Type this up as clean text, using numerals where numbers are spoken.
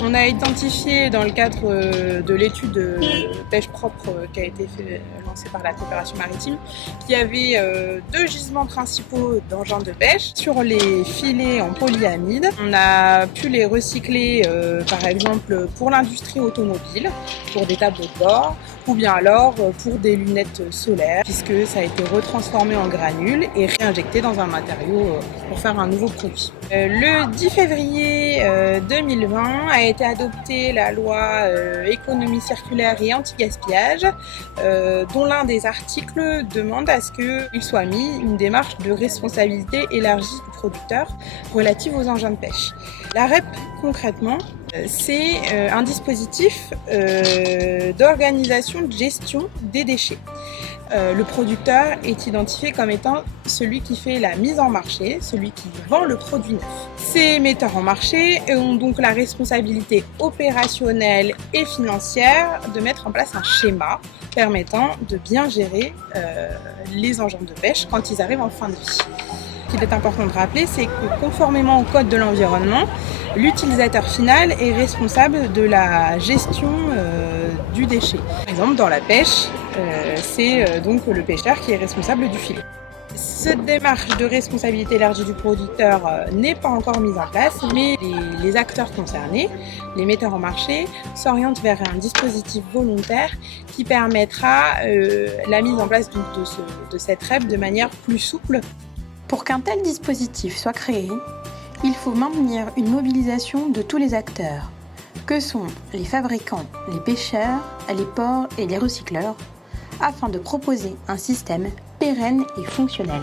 On a identifié dans le cadre de l'étude pêche propre qui a été lancée par la coopération maritime qu'il y avait deux gisements principaux d'engins de pêche. Sur les filets en polyamide, on a pu les recycler par exemple pour l'industrie automobile, pour des tableaux de bord, ou bien alors pour des lunettes solaires, puisque ça a été retransformé en granules et réinjecté dans un matériau pour faire un nouveau produit. Le 10 février 2020 a été adoptée la loi économie circulaire et anti-gaspillage, dont l'un des articles demande à ce qu'il soit mis une démarche de responsabilité élargie du producteur relative aux engins de pêche. La REP, concrètement, c'est un dispositif d'organisation de gestion des déchets. Le producteur est identifié comme étant celui qui fait la mise en marché, celui qui vend le produit neuf. Ces metteurs en marché ont donc la responsabilité opérationnelle et financière de mettre en place un schéma permettant de bien gérer les engins de pêche quand ils arrivent en fin de vie. Ce qu'il est important de rappeler, c'est que conformément au Code de l'environnement, l'utilisateur final est responsable de la gestion du déchet. Par exemple, dans la pêche, c'est donc le pêcheur qui est responsable du filet. Cette démarche de responsabilité élargie du producteur n'est pas encore mise en place, mais les acteurs concernés, les metteurs en marché, s'orientent vers un dispositif volontaire qui permettra la mise en place de cette REP de manière plus souple. Pour qu'un tel dispositif soit créé, il faut maintenir une mobilisation de tous les acteurs, que sont les fabricants, les pêcheurs, les ports et les recycleurs, afin de proposer un système pérenne et fonctionnel.